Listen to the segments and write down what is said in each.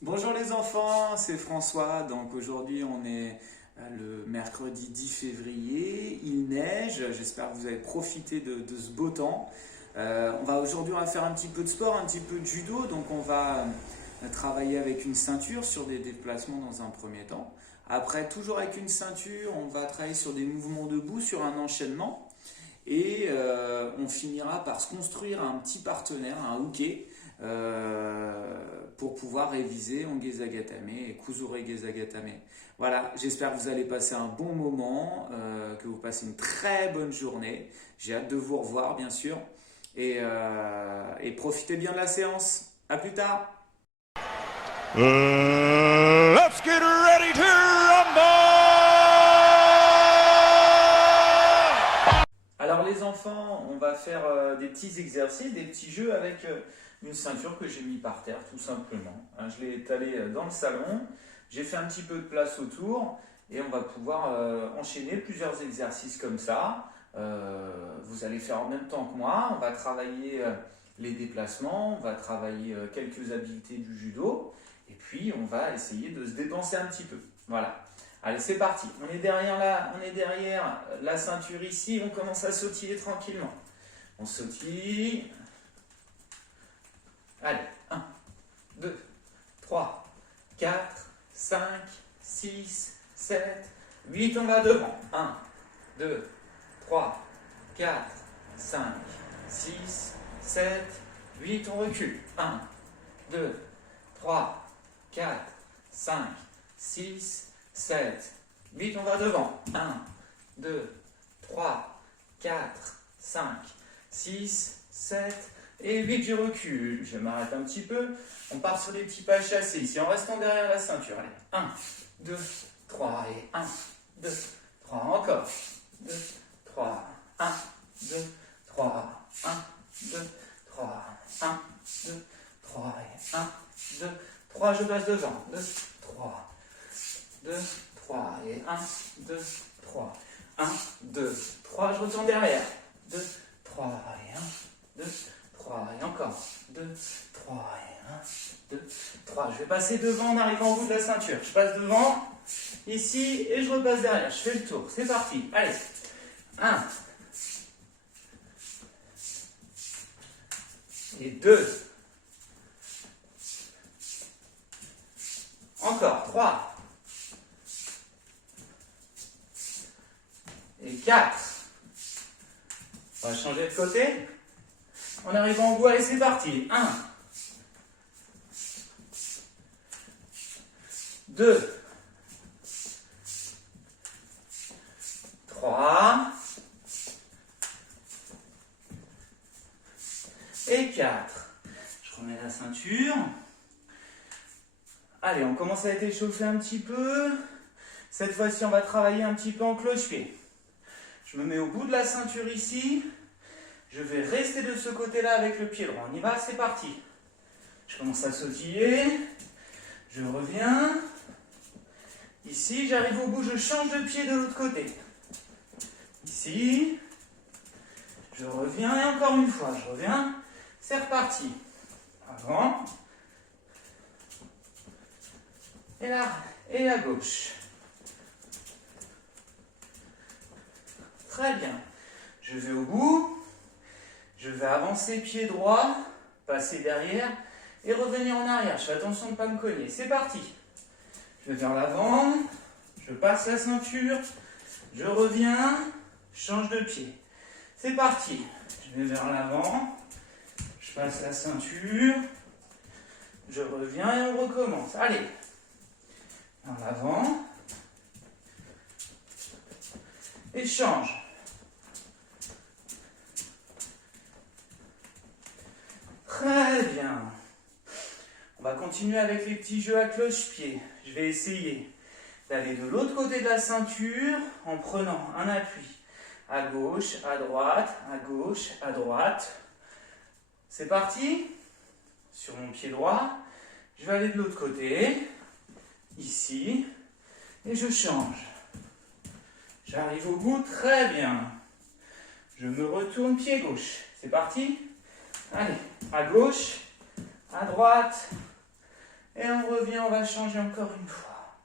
Bonjour les enfants, c'est François. Donc aujourd'hui on est le mercredi 10 février, il neige, j'espère que vous avez profité de ce beau temps. Aujourd'hui on va faire un petit peu de sport, un petit peu de judo, donc on va travailler avec une ceinture sur des déplacements dans un premier temps. Après, toujours avec une ceinture, on va travailler sur des mouvements debout, sur un enchaînement. Et on finira par se construire un petit partenaire, un hooké, pour pouvoir réviser Onge Zagatame et Kuzure Gezagatame. Voilà, j'espère que vous allez passer un bon moment, que vous passez une très bonne journée. J'ai hâte de vous revoir, bien sûr. Et profitez bien de la séance. À plus tard. Let's get ready to rumble! Alors les enfants, on va faire des petits exercices, des petits jeux avec une ceinture que j'ai mis par terre tout simplement. Je l'ai étalée dans le salon, j'ai fait un petit peu de place autour et on va pouvoir enchaîner plusieurs exercices comme ça. Vous allez faire en même temps que moi, on va travailler les déplacements, on va travailler quelques habiletés du judo et puis on va essayer de se dépenser un petit peu. Voilà. Allez, c'est parti. On est derrière la ceinture ici. On commence à sautiller tranquillement. On sautille. Allez, 1, 2, 3, 4, 5, 6, 7, 8. On va devant. 1, 2, 3, 4, 5, 6, 7, 8. On recule. 1, 2, 3, 4, 5, 6, 7, 8, on va devant. 1, 2, 3, 4, 5, 6, 7 et 8, je recule. Je m'arrête un petit peu. On part sur des petits pas chassés ici en restant derrière la ceinture. Allez, 1, 2, 3 et 1, 2, 3. Encore. 2, 3, 1, 2, 3, 1, 2, 3, 1, 2, 3 et 1, 2, 3. Je passe devant. 2, 3. 2, 3 et 1, 2, 3, 1, 2, 3, je retourne derrière, 2, 3 et 1, 2, 3 et encore, 2, 3 et 1, 2, 3, je vais passer devant en arrivant au bout de la ceinture, je passe devant, ici, et je repasse derrière, je fais le tour, c'est parti, allez, 1, et 2, encore, 3, et 4. On va changer de côté. En arrivant au bout, allez, c'est parti. 1, 2, 3 et 4. Je remets la ceinture. Allez, on commence à être échauffé un petit peu. Cette fois-ci, on va travailler un petit peu en cloche-pied. Je me mets au bout de la ceinture ici. Je vais rester de ce côté-là avec le pied droit. On y va, c'est parti. Je commence à sautiller. Je reviens. Ici, j'arrive au bout, je change de pied de l'autre côté. Ici. Je reviens et encore une fois, je reviens. C'est reparti. Avant. Et là, et à gauche. Très bien. Je vais au bout. Je vais avancer pied droit, passer derrière et revenir en arrière. Je fais attention de ne pas me cogner. C'est parti. Je vais vers l'avant. Je passe la ceinture. Je reviens. Change de pied. C'est parti. Je vais vers l'avant. Je passe la ceinture. Je reviens et on recommence. Allez. En avant. Et change. Très bien. On va continuer avec les petits jeux à cloche-pied. Je vais essayer d'aller de l'autre côté de la ceinture en prenant un appui à gauche, à droite, à gauche, à droite. C'est parti. Sur mon pied droit, je vais aller de l'autre côté, ici, et je change. J'arrive au bout, très bien. Je me retourne pied gauche. C'est parti. Allez, à gauche, à droite. Et on revient, on va changer encore une fois.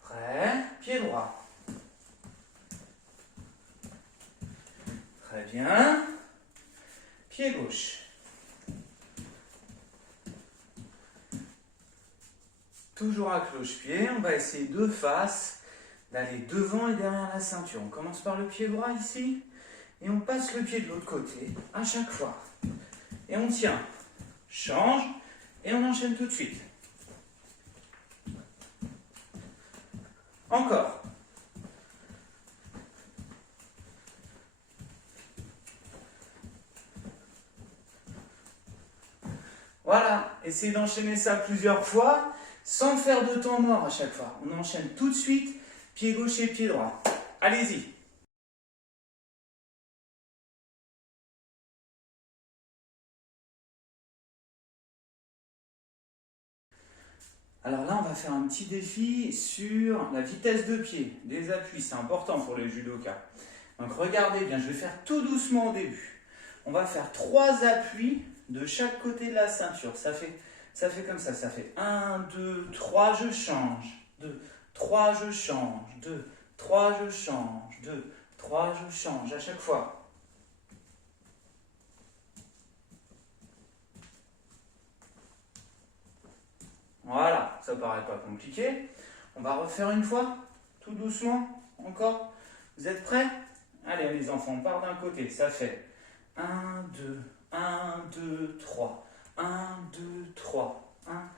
Prêt? Pied droit. Très bien. Pied gauche. Toujours à cloche-pied, on va essayer de face, d'aller devant et derrière la ceinture. On commence par le pied droit ici, et on passe le pied de l'autre côté à chaque fois. Et on tient, change, et on enchaîne tout de suite. Encore. Voilà, essayez d'enchaîner ça plusieurs fois, sans faire de temps mort à chaque fois. On enchaîne tout de suite, pied gauche et pied droit. Allez-y. Alors là, on va faire un petit défi sur la vitesse de pied, des appuis, c'est important pour les judokas. Donc regardez bien, je vais faire tout doucement au début. On va faire 3 appuis de chaque côté de la ceinture. Ça fait comme ça fait 1, 2, 3, je change. 2, 3, je change. 2, 3, je change. 2, 3, je change à chaque fois. Voilà, ça paraît pas compliqué. On va refaire une fois, tout doucement, encore. Vous êtes prêts? Allez les enfants, on part d'un côté. Ça fait 1, 2, 1, 2, 3. 1, 2, 3. 1,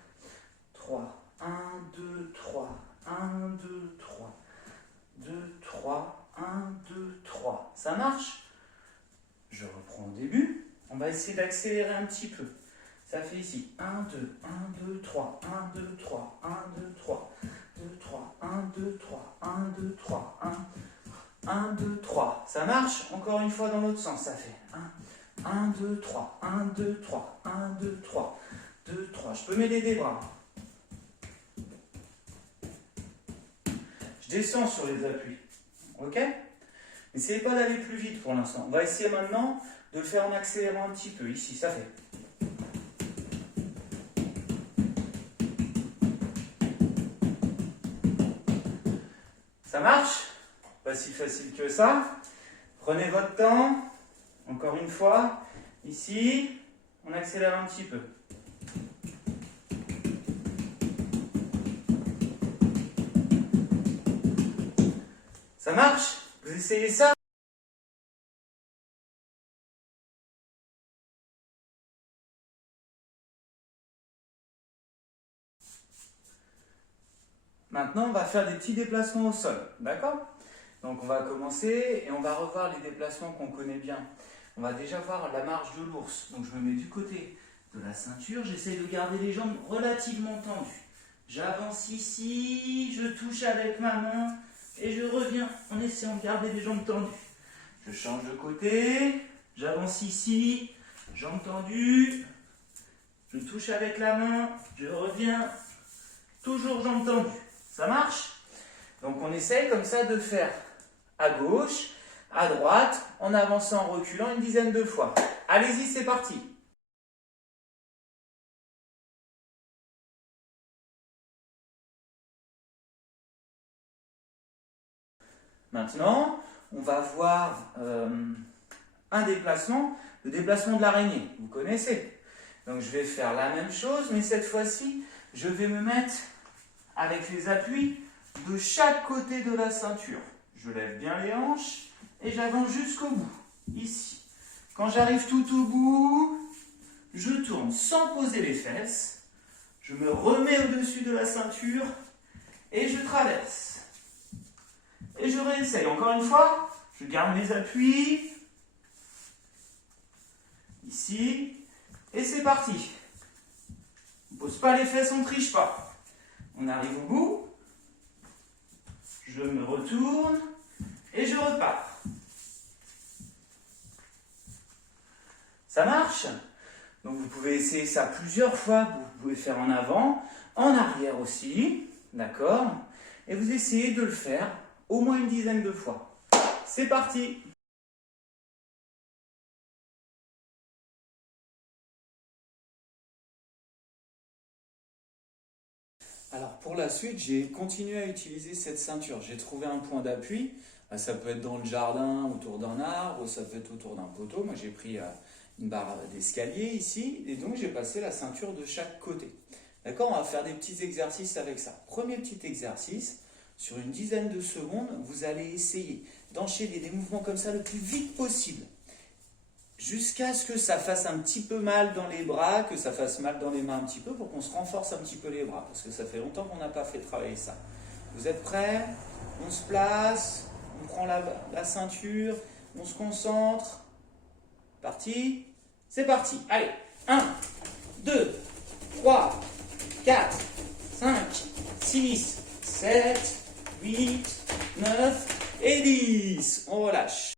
3. 1, 2, 3. 1, 2, 3. 2, 3. 1, 2, 3. Ça marche? Je reprends au début. On va essayer d'accélérer un petit peu. Ça fait ici 1, 2, 1, 2, 3, 1, 2, 3, 1, 2, 3, 2, 3, 1, 2, 3, 1, 2, 3, 1, 2, 3. Ça marche? Encore une fois dans l'autre sens, ça fait 1, 2, 3, 1, 2, 3, 1, 2, 3, 2, 3. Je peux m'aider des bras. Je descends sur les appuis. Ok? N'essayez pas d'aller plus vite pour l'instant. On va essayer maintenant de le faire en accélérant un petit peu. Ici, ça fait. Ça marche? Pas si facile que ça. Prenez votre temps. Encore une fois. Ici, on accélère un petit peu. Ça marche? Vous essayez ça? Maintenant, on va faire des petits déplacements au sol. D'accord? Donc, on va commencer et on va revoir les déplacements qu'on connaît bien. On va déjà voir la marche de l'ours. Donc, je me mets du côté de la ceinture. J'essaie de garder les jambes relativement tendues. J'avance ici, je touche avec ma main et je reviens en essayant de garder les jambes tendues. Je change de côté, j'avance ici, jambes tendues, je touche avec la main, je reviens, toujours jambes tendues. Ça marche? Donc on essaye comme ça de faire à gauche, à droite, en avançant, en reculant une dizaine de fois. Allez-y, c'est parti! Maintenant, on va voir un déplacement, le déplacement de l'araignée. Vous connaissez? Donc je vais faire la même chose, mais cette fois-ci, je vais me mettre avec les appuis de chaque côté de la ceinture. Je lève bien les hanches et j'avance jusqu'au bout, ici. Quand j'arrive tout au bout, je tourne sans poser les fesses, je me remets au-dessus de la ceinture et je traverse. Et je réessaye. Encore une fois, je garde mes appuis. Ici. Et c'est parti. On ne pose pas les fesses, on ne triche pas. On arrive au bout. Je me retourne. Et je repars. Ça marche? Donc vous pouvez essayer ça plusieurs fois. Vous pouvez faire en avant, en arrière aussi. D'accord? Et vous essayez de le faire au moins une dizaine de fois. C'est parti! Alors pour la suite, j'ai continué à utiliser cette ceinture. J'ai trouvé un point d'appui. Ça peut être dans le jardin, autour d'un arbre, ça peut être autour d'un poteau. Moi j'ai pris une barre d'escalier ici et donc j'ai passé la ceinture de chaque côté. D'accord, on va faire des petits exercices avec ça. Premier petit exercice, sur une dizaine de secondes, vous allez essayer d'enchaîner des mouvements comme ça le plus vite possible. Jusqu'à ce que ça fasse un petit peu mal dans les bras, que ça fasse mal dans les mains un petit peu, pour qu'on se renforce un petit peu les bras, parce que ça fait longtemps qu'on n'a pas fait travailler ça. Vous êtes prêts? On se place, on prend la ceinture, on se concentre. Parti? C'est parti. Allez, 1, 2, 3, 4, 5, 6, 7, 8, 9 et 10. On relâche.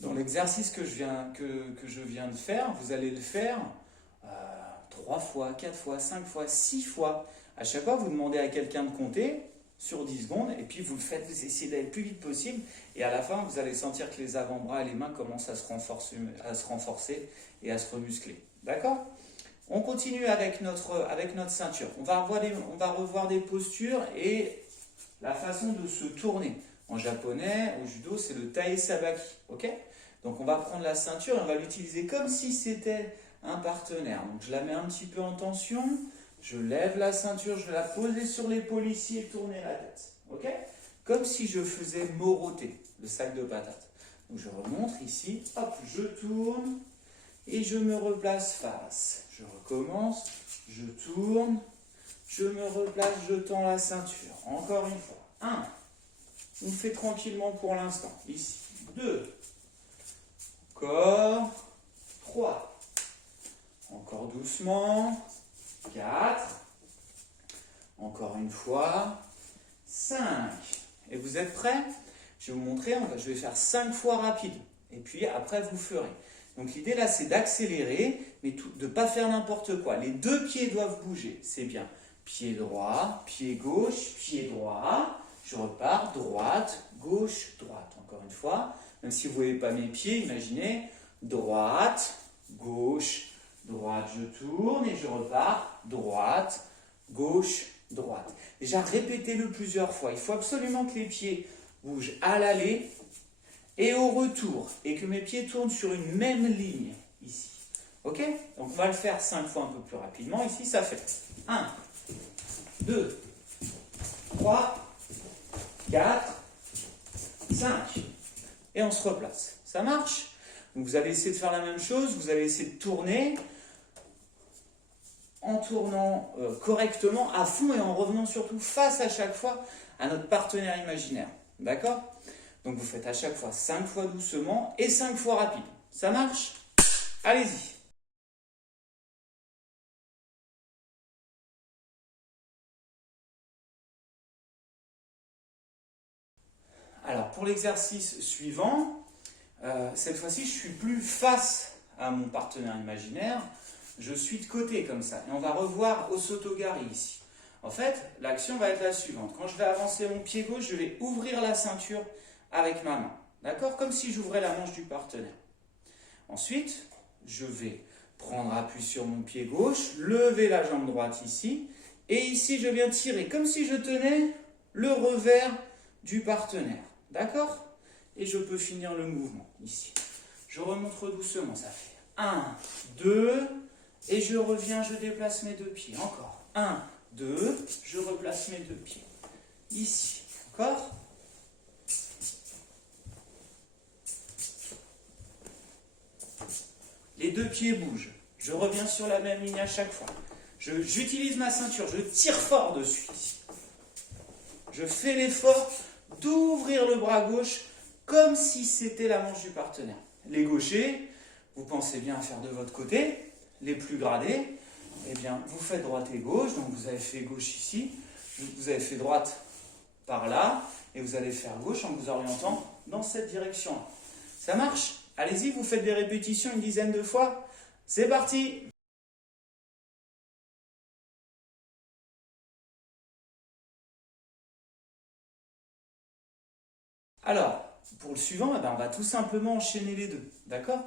Dans l'exercice que je viens de faire, vous allez le faire 3 fois, 4 fois, 5 fois, 6 fois. À chaque fois, vous demandez à quelqu'un de compter sur 10 secondes et puis vous le faites, vous essayez d'aller le plus vite possible. Et à la fin, vous allez sentir que les avant-bras et les mains commencent à se renforcer et à se remuscler. D'accord? On continue avec notre ceinture. On va revoir des postures et la façon de se tourner. En japonais, au judo, c'est le tae sabaki. Ok? Donc on va prendre la ceinture et on va l'utiliser comme si c'était un partenaire. Donc je la mets un petit peu en tension, je lève la ceinture, je vais la poser sur l'épaule ici et tourner la tête. Ok? Comme si je faisais moroter le sac de patates. Donc je remonte ici, hop, je tourne et je me replace face. Je recommence, je tourne, je me replace, je tends la ceinture. Encore une fois. 1. On fait tranquillement pour l'instant. Ici. 2. Encore. 3. Encore doucement. 4. Encore une fois. 5. Et vous êtes prêts? Je vais vous montrer. Je vais faire 5 fois rapide. Et puis après, vous ferez. Donc l'idée là, c'est d'accélérer, mais de ne pas faire n'importe quoi. Les deux pieds doivent bouger. C'est bien. Pied droit, pied gauche, pied droit. Je repars, droite, gauche, droite. Encore une fois, même si vous ne voyez pas mes pieds, imaginez, droite, gauche, droite, je tourne et je repars, droite, gauche, droite. Déjà, répétez-le plusieurs fois. Il faut absolument que les pieds bougent à l'aller et au retour, et que mes pieds tournent sur une même ligne, ici. Ok? Donc on va le faire 5 fois un peu plus rapidement. Ici, ça fait 1, 2, 3, 4, 5. Et on se replace. Ça marche? Donc vous allez essayer de faire la même chose. Vous allez essayer de tourner en tournant correctement, à fond, et en revenant surtout face à chaque fois à notre partenaire imaginaire. D'accord? Donc vous faites à chaque fois 5 fois doucement et 5 fois rapide. Ça marche? Allez-y. Alors pour l'exercice suivant, cette fois-ci je suis plus face à mon partenaire imaginaire, je suis de côté comme ça. Et on va revoir Osotogari ici. En fait, l'action va être la suivante. Quand je vais avancer mon pied gauche, je vais ouvrir la ceinture avec ma main. D'accord? Comme si j'ouvrais la manche du partenaire. Ensuite, je vais prendre appui sur mon pied gauche, lever la jambe droite ici, et ici je viens tirer comme si je tenais le revers du partenaire. D'accord? Et je peux finir le mouvement ici. Je remonte doucement, ça fait 1, 2, et je reviens, je déplace mes deux pieds. Encore 1, 2, je replace mes deux pieds. Ici, encore. Les deux pieds bougent. Je reviens sur la même ligne à chaque fois. J'utilise ma ceinture, je tire fort dessus. Je fais l'effort d'ouvrir le bras gauche comme si c'était la manche du partenaire. Les gauchers, vous pensez bien à faire de votre côté. Les plus gradés, eh bien, vous faites droite et gauche. Donc vous avez fait gauche ici, vous avez fait droite par là, et vous allez faire gauche en vous orientant dans cette direction-là. Ça marche? Allez-y, vous faites des répétitions une dizaine de fois. C'est parti! Alors, pour le suivant, eh ben, on va tout simplement enchaîner les deux. D'accord?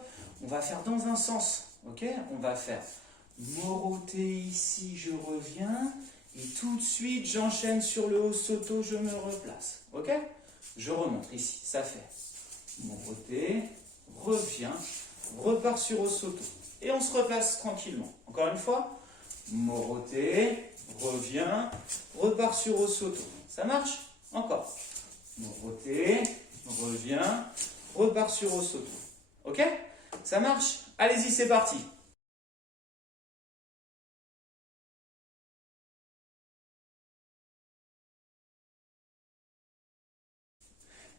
On va faire dans un sens. Ok? On va faire moroté ici, je reviens. Et tout de suite, j'enchaîne sur le haut soto, je me replace. Ok? Je remonte ici. Ça fait moroté, reviens, repart sur haut soto. Et on se replace tranquillement. Encore une fois, moroté, reviens, repart sur haut soto. Ça marche? Encore. Moroté, reviens, repart sur haut soto. Ok? Ça marche? Allez-y, c'est parti.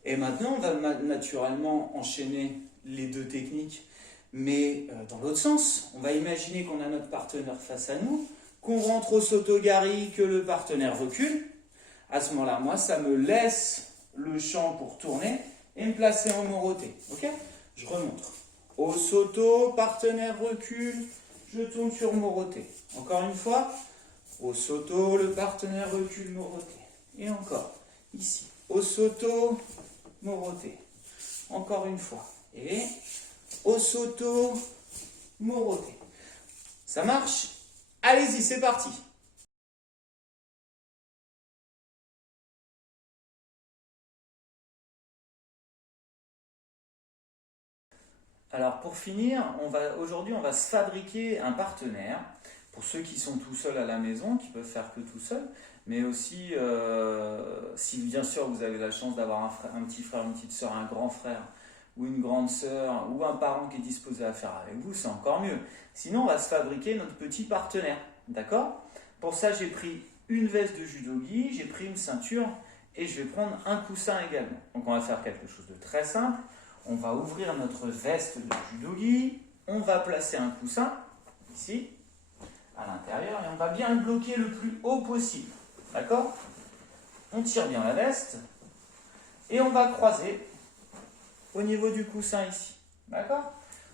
Et maintenant, on va naturellement enchaîner les deux techniques, mais dans l'autre sens. On va imaginer qu'on a notre partenaire face à nous, qu'on rentre au soto-gari, que le partenaire recule. À ce moment-là, moi, ça me laisse le champ pour tourner et me placer en moroté. Ok? Je remonte. Au soto, partenaire recule, je tourne sur moroté. Encore une fois, au soto, le partenaire recule, moroté. Et encore, ici, au soto, moroté. Encore une fois. Et au soto, moroté. Ça marche? Allez-y, c'est parti. Alors pour finir, aujourd'hui on va se fabriquer un partenaire pour ceux qui sont tout seuls à la maison, qui peuvent faire que tout seuls, mais aussi si bien sûr vous avez la chance d'avoir un petit frère, une petite soeur, un grand frère ou une grande soeur ou un parent qui est disposé à faire avec vous, c'est encore mieux. Sinon on va se fabriquer notre petit partenaire, d'accord? Pour ça j'ai pris une veste de judogi, j'ai pris une ceinture et je vais prendre un coussin également. Donc on va faire quelque chose de très simple. On va ouvrir notre veste de judogi, on va placer un coussin, ici, à l'intérieur, et on va bien le bloquer le plus haut possible. D'accord? On tire bien la veste, et on va croiser au niveau du coussin ici. D'accord?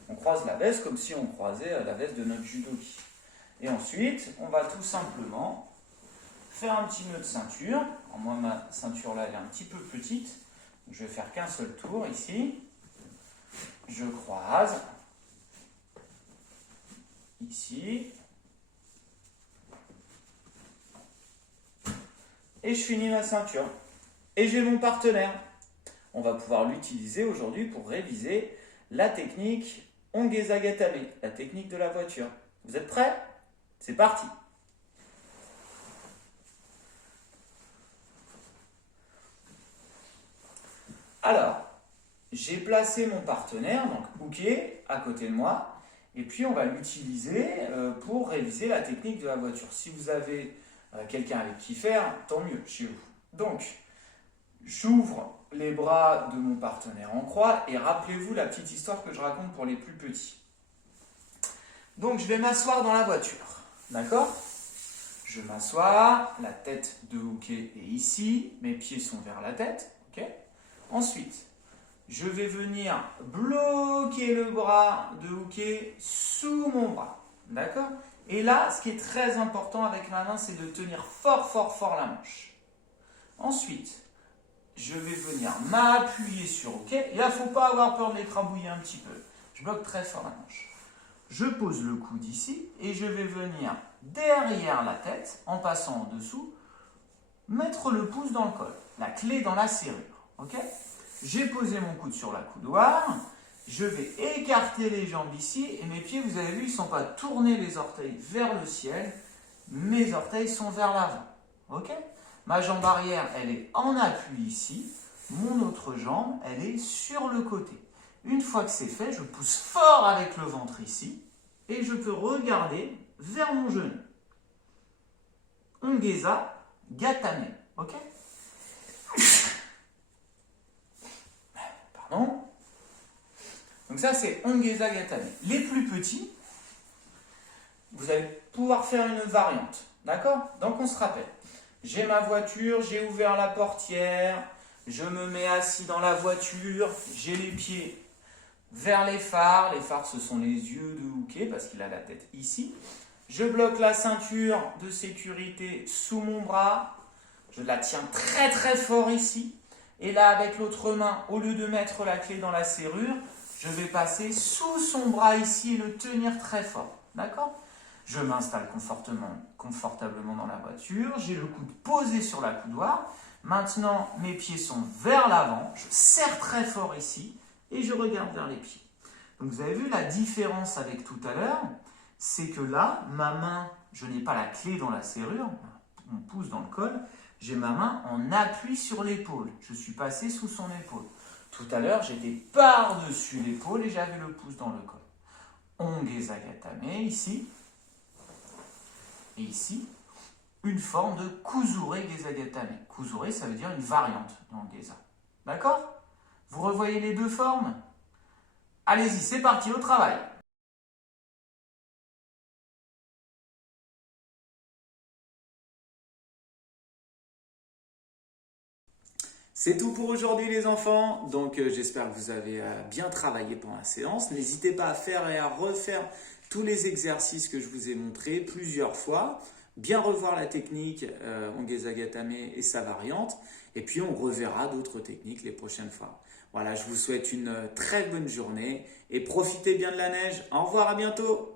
On croise la veste comme si on croisait la veste de notre judogi. Et ensuite, on va tout simplement faire un petit nœud de ceinture. Alors moi, ma ceinture là, elle est un petit peu petite, donc je vais faire qu'un seul tour ici. Je croise, ici, et je finis ma ceinture. Et j'ai mon partenaire. On va pouvoir l'utiliser aujourd'hui pour réviser la technique Ongeza Gatame, la technique de la voiture. Vous êtes prêts? C'est parti! Alors, j'ai placé mon partenaire, donc Uke, à côté de moi, et puis on va l'utiliser pour réviser la technique de la voiture. Si vous avez quelqu'un avec qui faire, tant mieux chez vous. Donc, j'ouvre les bras de mon partenaire en croix, et rappelez-vous la petite histoire que je raconte pour les plus petits. Donc, je vais m'asseoir dans la voiture, d'accord? Je m'assois, la tête de Uke est ici, mes pieds sont vers la tête, ok? Ensuite, je vais venir bloquer le bras de Uke sous mon bras. D'accord? Et là, ce qui est très important avec ma main, c'est de tenir fort, fort, fort la manche. Ensuite, je vais venir m'appuyer sur Uke. Et là, il ne faut pas avoir peur de l'écrabouiller un petit peu. Je bloque très fort la manche. Je pose le coude ici et je vais venir derrière la tête, en passant en dessous, mettre le pouce dans le col, la clé dans la serrure. Ok? J'ai posé mon coude sur la coudoir, je vais écarter les jambes ici, et mes pieds, vous avez vu, ils ne sont pas tournés les orteils vers le ciel, mes orteils sont vers l'avant. Ok? Ma jambe arrière, elle est en appui ici, mon autre jambe, elle est sur le côté. Une fois que c'est fait, je pousse fort avec le ventre ici, et je peux regarder vers mon genou. Ongeza Gatame. Ok? Pardon. Donc ça, c'est Ongeza Gatame. Les plus petits, vous allez pouvoir faire une variante. D'accord? Donc on se rappelle. J'ai ma voiture, j'ai ouvert la portière, je me mets assis dans la voiture, j'ai les pieds vers les phares. Les phares, ce sont les yeux de Uke parce qu'il a la tête ici. Je bloque la ceinture de sécurité sous mon bras. Je la tiens très très fort ici. Et là, avec l'autre main, au lieu de mettre la clé dans la serrure, je vais passer sous son bras ici et le tenir très fort. D'accord? Je m'installe confortablement dans la voiture. J'ai le coude posé sur la coudoir. Maintenant, mes pieds sont vers l'avant. Je serre très fort ici et je regarde vers les pieds. Donc, vous avez vu la différence avec tout à l'heure, c'est que là, ma main, je n'ai pas la clé dans la serrure, on pousse dans le col, j'ai ma main en appui sur l'épaule. Je suis passé sous son épaule. Tout à l'heure, j'étais par-dessus l'épaule et j'avais le pouce dans le col. Ongezagatame, ici, et ici, une forme de Kuzure Gezagatame. Kuzure, ça veut dire une variante dans Geza. D'accord? Vous revoyez les deux formes? Allez-y, c'est parti, au travail. C'est tout pour aujourd'hui les enfants, donc j'espère que vous avez bien travaillé pendant la séance. N'hésitez pas à faire et à refaire tous les exercices que je vous ai montrés plusieurs fois. Bien revoir la technique Ongezagatame et sa variante. Et puis on reverra d'autres techniques les prochaines fois. Voilà, je vous souhaite une très bonne journée et profitez bien de la neige. Au revoir, à bientôt.